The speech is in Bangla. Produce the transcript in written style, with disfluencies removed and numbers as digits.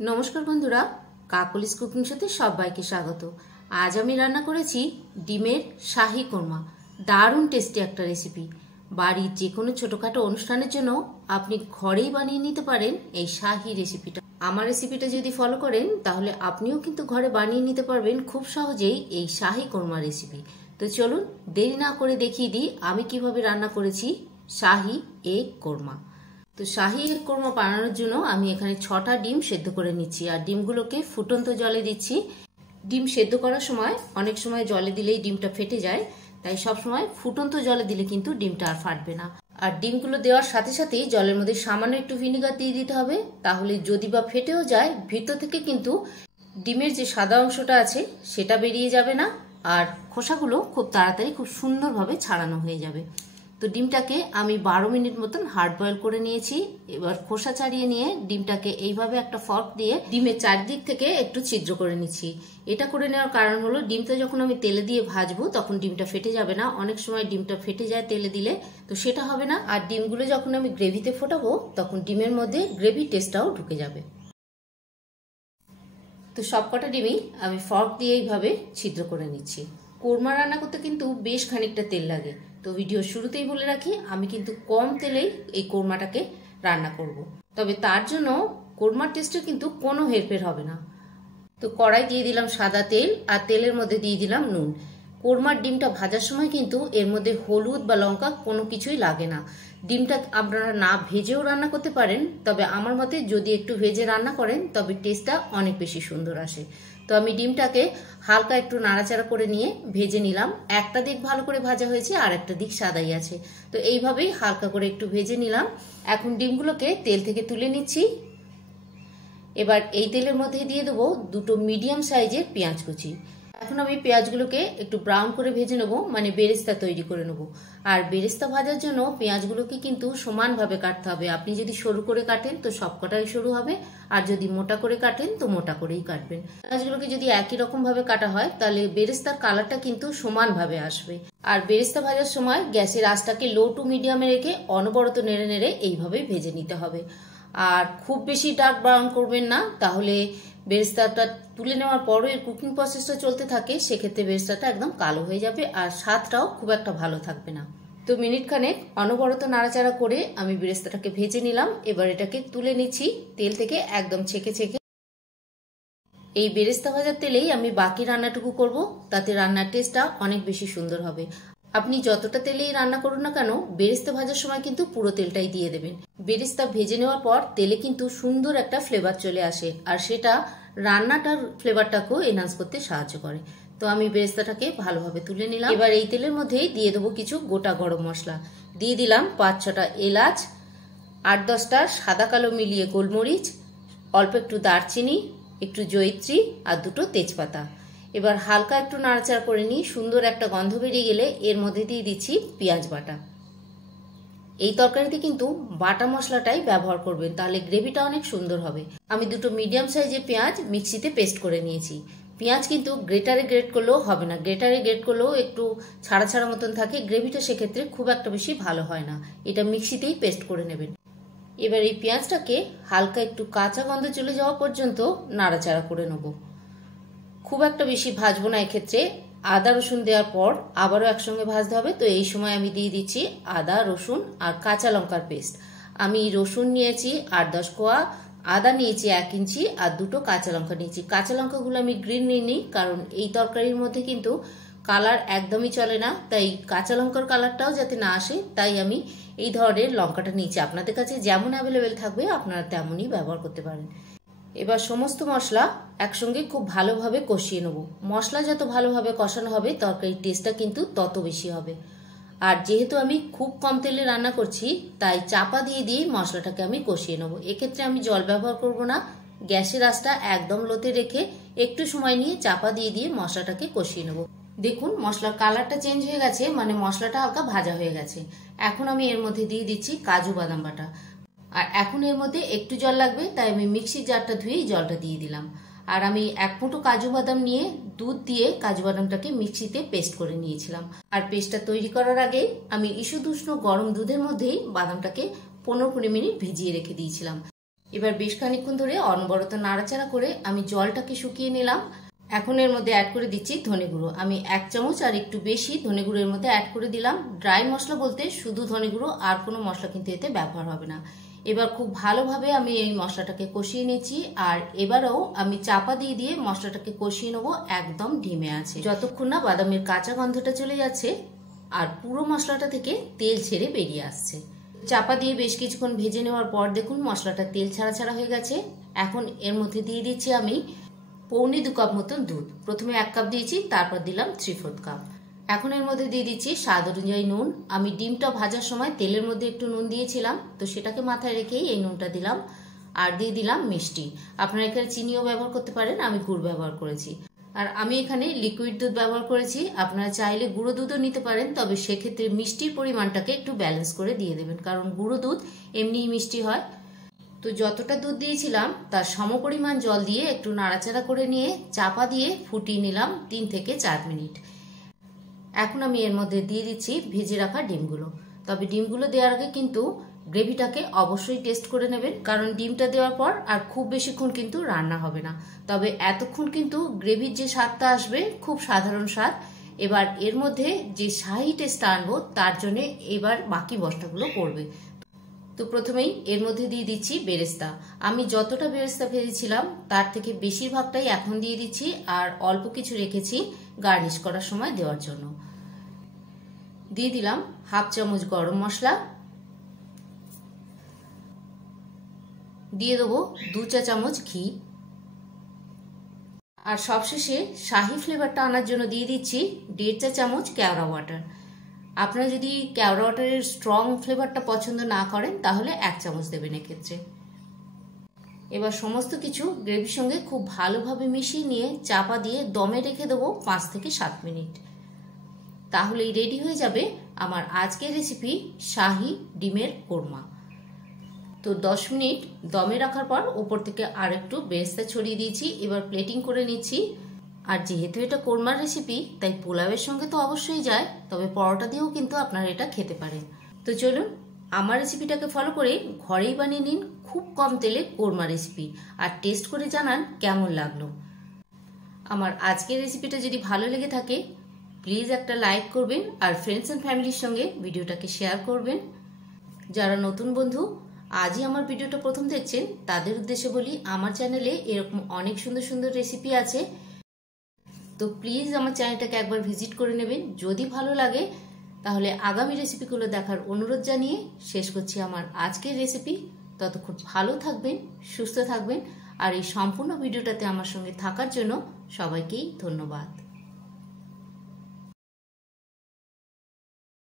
নমস্কার বন্ধুরা, কাকলিস কুকিং শোতে সবাইকে স্বাগত। আজ আমি রান্না করেছি ডিমের শাহী কোরমা। দারুণ টেস্টি একটা রেসিপি। বাড়ির যে কোনো ছোটখাটো অনুষ্ঠানের জন্য আপনি ঘরেই বানিয়ে নিতে পারেন এই শাহী রেসিপিটা। আমার রেসিপিটা যদি ফলো করেন তাহলে আপনিও কিন্তু ঘরে বানিয়ে নিতে পারবেন খুব সহজেই এই শাহী কোরমা রেসিপি। তো চলুন দেরি না করে দেখিয়ে দিই আমি কিভাবে রান্না করেছি শাহী এগ কোরমা। তো শাহী এগ কোরমা বানানোর জন্য আমি এখানে 6টা ডিম সেদ্ধ করে নিচ্ছি আর ডিমগুলোকে ফুটন্ত জলে দিচ্ছি। ডিম সেদ্ধ করার সময় অনেক সময় জলে দিলেই ডিমটা ফেটে যায়, তাই সব সময় ফুটন্ত জলে দিলে কিন্তু ডিমটা আর ফাটবে না। আর ডিমগুলো দেওয়ার সাথে সাথেই জলের মধ্যে সামান্য একটু ভিনিগার দিয়ে দিতে হবে, তাহলে যদি বা ফেটেও যায় ভিতর থেকে কিন্তু ডিমের যে সাদা অংশটা আছে সেটা বেরিয়ে যাবে না, আর খোসাগুলো খুব তাড়াতাড়ি খুব সুন্দরভাবে ছাড়ানো হয়ে যাবে। তো ডিমটাকে আমি 12 মিনিট মতন হার্ড বয়েল করে নিয়েছি। এবার খোসা ছাড়িয়ে নিয়ে ডিমটাকে এইভাবে একটা ফর্ক দিয়ে ডিমের চারদিক থেকে একটু ছিদ্র করে নিচ্ছি। এটা করে নেওয়ার কারণ হলো ডিমটা যখন আমি তেলে দিয়ে ভাজবো তখন ডিমটা ফেটে যাবে না। অনেক সময় ডিমটা ফেটে যায় তেলে দিলে, তো সেটা হবে না। আর ডিমগুলো যখন আমি গ্রেভিতে ফোটাবো তখন ডিমের মধ্যে গ্রেভি টেস্টটাও ঢুকে যাবে। তো সবকটা ডিমই আমি ফর্ক দিয়ে এইভাবে ছিদ্র করে নিচ্ছি। কোরমা রান্না করতে কিন্তু বেশ খানিকটা তেল লাগে, তো ভিডিও শুরুতেই বলে রাখি আমি কিন্তু কম তেলেই এই কোরমাটাকে রান্না করব। তবে তার জন্য কোরমার টেস্টে কিন্তু কোনো হেরফের হবে না। তো কড়াই দিয়ে দিলাম সাদা তেল আর তেলের মধ্যে দিয়ে দিলাম নুন। কোরমার ডিমটা ভাজার সময় কিন্তু এর মধ্যে হলুদ বা লঙ্কা কোনো কিছুই লাগে না। ডিমটা আপনারা না ভেজেও রান্না করতে পারেন, তবে আমার মতে যদি একটু ভেজে রান্না করেন তবে টেস্টটা অনেক বেশি সুন্দর আসে। তো আমি ডিমটাকে হালকা একটু নাড়াচাড়া করে নিয়ে ভেজে নিলাম। একটা দিক ভালো করে ভাজা হয়েছে আর একটা দিক সাদাই আছে, তো এইভাবেই হালকা করে একটু ভেজে নিলাম। এখন ডিমগুলোকে তেল থেকে তুলে নিচ্ছি। এবার এই তেলের মধ্যে দিয়ে দেবো 2টো মিডিয়াম সাইজের পেঁয়াজ কুচি। এখন আমি পেঁয়াজগুলোকে একটু ব্রাউন করে ভেজে নেবো, মানে বেরেস্তা তৈরি করে নেবো। আর বেরেস্তা ভাজার জন্য পেঁয়াজগুলোকে কিন্তু সমানভাবে কাটতে হবে। আপনি যদি সরু করে কাটেন তো সবকটাই সরু হবে, আর যদি মোটা করে কাটেন তো মোটা করেই কাটবেন। পেঁয়াজগুলোকে যদি একই রকম ভাবে কাটা হয় তাহলে বেরেস্তার কালারটা কিন্তু সমানভাবে আসবে। আর বেরেস্তা ভাজার সময় গ্যাসের আঁচটাকে লো টু মিডিয়ামে রেখে অনবরত নেড়ে নেড়ে এইভাবেই ভেজে নিতে হবে। আর খুব বেশি ডার্ক ব্রাউন করবেন না, তাহলে বেরেস্তাটা তুলে নেওয়ার পরও এর কুকিং প্রসেসটা চলতে থাকে, সেক্ষেত্রে বেরেস্তাটা একদম কালো হয়ে যাবে আর স্বাদটাও খুব একটা ভালো থাকবে না। তো মিনিট খানেক অনবরত নাড়াচাড়া করে আমি বেরেস্তাটাকে ভেজে নিলাম। এবার এটাকে তুলে নিচ্ছি তেল থেকে একদম ছেঁকে ছেঁকে। এই বেরেস্তা ভাজার তেলেই আমি বাকি রান্নাটুকু করব, তাতে রান্নার টেস্টটা অনেক বেশি সুন্দর হবে। আপনি যতটা তেলেই রান্না করুন না কেন বেরেস্তা ভাজার সময় কিন্তু পুরো তেলটাই দিয়ে দেবেন। বেরেস্তা ভেজে নেওয়ার পর তেলে কিন্তু সুন্দর একটা ফ্লেভার চলে আসে, আর সেটা রান্নাটার ফ্লেভারটাকেও এনহান্স করতে সাহায্য করে। তো আমি বেরেস্তাটাকে ভালোভাবে তুলে নিলাম। এবার এই তেলের মধ্যেই দিয়ে দেবো কিছু গোটা গরম মশলা। দিয়ে দিলাম 5-6টা এলাচ, 8-10টা সাদা কালো মিলিয়ে গোলমরিচ, অল্প একটু দারচিনি, একটু জয়িত্রী আর 2টো তেজপাতা। এবার হালকা একটু নাড়াচাড়া করে নিই। সুন্দর একটা গন্ধ বেরিয়ে গেলে এর মধ্যে দিয়ে দিচ্ছি পেঁয়াজ বাটা। এই তরকারিতে কিন্তু বাটা মশলাটাই ব্যবহার করবেন, তাহলে গ্রেভিটা অনেক সুন্দর হবে। আমি 2টো মিডিয়াম সাইজের পেঁয়াজ মিক্সিতে পেস্ট করে নিয়েছি। পেঁয়াজ কিন্তু গ্রেটারে গ্রেট করলেও হবে না, গ্রেটারে গ্রেট করলেও একটু ছাড়া ছাড়া মতন থাকে, গ্রেভিটা সেক্ষেত্রে খুব একটা বেশি ভালো হয় না। এটা মিক্সিতেই পেস্ট করে নেবেন। এবার এই পেঁয়াজটাকে হালকা একটু কাঁচা গন্ধ চলে যাওয়া পর্যন্ত নাড়াচাড়া করে নেব। খুব একটা বেশি ভাজবো না এক্ষেত্রে। আদা রসুন দেওয়ার পর আবারও একসঙ্গে ভাজতে হবে, তো এই সময় আমি দিয়ে দিচ্ছি আদা রসুন আর কাঁচা লঙ্কার পেস্ট। আমি রসুন নিয়েছি 8-10 কোয়া, আদা নিয়েছি 1 ইঞ্চি আর 2টো কাঁচা লঙ্কা নিয়েছি। কাঁচা লঙ্কাগুলো আমি গ্রিন নিইনি, কারণ এই তরকারির মধ্যে কিন্তু কালার একদমই চলে না, তাই কাঁচা লঙ্কার কালারটাও যাতে না আসে তাই আমি এই ধরনের লঙ্কাটা নিয়েছি। আপনাদের কাছে যেমন অ্যাভেলেবেল থাকবে আপনারা তেমনই ব্যবহার করতে পারেন। এবার সমস্ত মশলা একসঙ্গে খুব ভালোভাবে কষিয়ে নেব। মশলা যত ভালোভাবে কষানো হবে তরকারির টেস্টটা কিন্তু তত বেশি হবে। আর যেহেতু আমি খুব কম তেলে রান্না করছি তাই চাপা দিয়ে দিয়ে মশলাটাকে আমি কষিয়ে নেব। এক্ষেত্রে আমি জল ব্যবহার করব না, গ্যাসের আঁচটা একদম লোতে রেখে একটু সময় নিয়ে চাপা দিয়ে দিয়ে মশলাটাকে কষিয়ে নেব। দেখুন মশলার কালারটা চেঞ্জ হয়ে গেছে, মানে মশলাটা হালকা ভাজা হয়ে গেছে। এখন আমি এর মধ্যে দিয়ে দিচ্ছি কাজু বাদাম বাটা। আর এখন এর মধ্যে একটু জল লাগবে, তাই আমি মিক্সির জারটা ধুয়েই জলটা দিয়ে দিলাম। আর আমি 1 মুঠো কাজু বাদাম নিয়ে দুধ দিয়ে কাজু বাদামটাকে মিক্সিতে পেস্ট করে নিয়েছিলাম। আর পেস্টটা তৈরি করার আগে আমি ঈষৎ উষ্ণ গরম দুধের মধ্যেই বাদামটাকে 15-20 মিনিট ভিজিয়ে রেখে দিয়েছিলাম। এবার বেশ খানিকক্ষণ ধরে অনবরত নাড়াচাড়া করে আমি জলটাকে শুকিয়ে নিলাম। এখন এর মধ্যে অ্যাড করে দিচ্ছি ধনে গুঁড়ো। আমি 1 চামচ আর একটু বেশি ধনে গুঁড়ো এর মধ্যে অ্যাড করে দিলাম। ড্রাই মশলা বলতে শুধু ধনে গুঁড়ো, আর কোনো মশলা কিন্তু এতে ব্যবহার হবে না। এবার খুব ভালোভাবে আমি এই মশলাটাকে কষিয়ে নিচ্ছি, আর এবারেও আমি চাপা দিয়ে দিয়ে মশলাটাকে কষিয়ে নেবো একদম ধিমে আছে, যতক্ষণ না বাদামের কাঁচা গন্ধটা চলে যাচ্ছে আর পুরো মশলাটা থেকে তেল ছেড়ে বেরিয়ে আসছে। চাপা দিয়ে বেশ কিছুক্ষণ ভেজে নেওয়ার পর দেখুন মশলাটা তেল ছাড়া ছাড়া হয়ে গেছে। এখন এর মধ্যে দিয়ে দিচ্ছি আমি পৌনে 2 কাপ মতন দুধ। প্রথমে 1 কাপ দিয়েছি, তারপর দিলাম 3/4 কাপ। এখন এর মধ্যে দিয়ে দিচ্ছি স্বাদ অনুযায়ী নুন। আমি ডিমটা ভাজার সময় তেলের মধ্যে একটু নুন দিয়েছিলাম, তো সেটাকে মাথায় রেখেই এই নুনটা দিলাম। আর দিয়ে দিলাম মিষ্টি। আপনারা এখানে চিনিও ব্যবহার করতে পারেন, আমি গুড় ব্যবহার করেছি। আর আমি এখানে লিকুইড দুধ ব্যবহার করেছি, আপনারা চাইলে গুঁড়ো দুধও নিতে পারেন, তবে সেক্ষেত্রে মিষ্টির পরিমাণটাকে একটু ব্যালেন্স করে দিয়ে দেবেন, কারণ গুঁড়ো দুধ এমনিই মিষ্টি হয়। তো যতটা দুধ দিয়েছিলাম তার সমপরিমাণ জল দিয়ে একটু নাড়াচাড়া করে নিয়ে চাপা দিয়ে ফুটিয়ে নিলাম 3 থেকে 4 মিনিট। এখন আমি এর মধ্যে দিয়ে দিচ্ছি ভেজে রাখা ডিমগুলো। তবে ডিমগুলো দেওয়ার আগে কিন্তু গ্রেভিটাকে অবশ্যই টেস্ট করে নেবেন, কারণ ডিমটা দেওয়ার পর আর খুব বেশিক্ষণ কিন্তু রান্না হবে না। তবে এতক্ষণ কিন্তু গ্রেভির যে স্বাদটা আসবে খুব সাধারণ স্বাদ। এবার এর মধ্যে যে শাহি টেস্টটা আনবো তার জন্য এবার বাকি মশলাগুলো পড়বে। তো প্রথমেই এর মধ্যে দিয়ে দিচ্ছি বেরেস্তা। আমি যতটা বেরেস্তা ভেজেছিলাম তার থেকে বেশিরভাগটাই এখন দিয়ে দিচ্ছি, আর অল্প কিছু রেখেছি গার্নিশ করার সময় দেওয়ার জন্য। দিয়ে দিলাম 1/2 চামচ গরম মশলা, দিয়ে দেবো 2 চা চামচ ঘি, আর সবশেষে শাহি ফ্লেভারটা আনার জন্য দিয়ে দিচ্ছি 1.5 চা চামচ কেওড়া ওয়াটার। আপনারা যদি কেওড়া ওয়াটারের স্ট্রং ফ্লেভারটা পছন্দ না করেন তাহলে 1 চামচ দেবেন এক্ষেত্রে। এবার সমস্ত কিছু গ্রেভির সঙ্গে খুব ভালোভাবে মিশিয়ে নিয়ে চাপা দিয়ে দমে রেখে দেবো 5 থেকে 7 মিনিট। তাহলেই রেডি হয়ে যাবে আমার আজকের রেসিপি শাহি ডিমের কোরমা। তো 10 মিনিট দমে রাখার পর ওপর থেকে আর একটু বেরেস্তা ছড়িয়ে দিয়েছি। এবার প্লেটিং করে নিচ্ছি। আর যেহেতু এটা কোরমার রেসিপি তাই পোলাওয়ের সঙ্গে তো অবশ্যই যায়, তবে পরোটা দিয়েও কিন্তু আপনারা এটা খেতে পারেন। তো চলুন আমার রেসিপিটাকে ফলো করে ঘরেই বানিয়ে নিন খুব কম তেলে কোরমা রেসিপি, আর টেস্ট করে জানান কেমন লাগলো। আমার আজকের রেসিপিটা যদি ভালো লেগে থাকে প্লিজ একটা লাইক করবেন, আর ফ্রেন্ডস অ্যান্ড ফ্যামিলির সঙ্গে ভিডিওটাকে শেয়ার করবেন। যারা নতুন বন্ধু আজই আমার ভিডিওটা প্রথম দেখছেন তাদের উদ্দেশ্যে বলি, আমার চ্যানেলে এরকম অনেক সুন্দর সুন্দর রেসিপি আছে, তো প্লিজ আমার চ্যানেলটাকে একবার ভিজিট করে নেবেন। যদি ভালো লাগে তাহলে আগামী রেসিপিগুলো দেখার অনুরোধ জানিয়ে শেষ করছি আমার আজকের রেসিপি। ততক্ষণ ভালো থাকবেন, সুস্থ থাকবেন, আর এই সম্পূর্ণ ভিডিওটাতে আমার সঙ্গে থাকার জন্য সবাইকেই ধন্যবাদ।